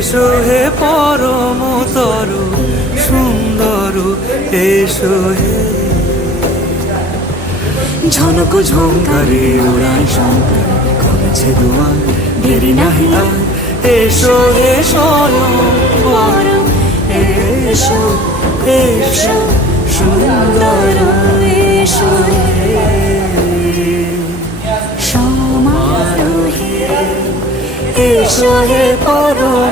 এসো হে পরমতর সুন্দর এসো হে ঝনক ঝঙ্কারে ওড়াই শঙ্কর করেছে দুয়ার দেরি নাহি আর এসো হে স্বয়ং পরম এসো এসো সুন্দর এসো হে সমারোহে এসো হে পরম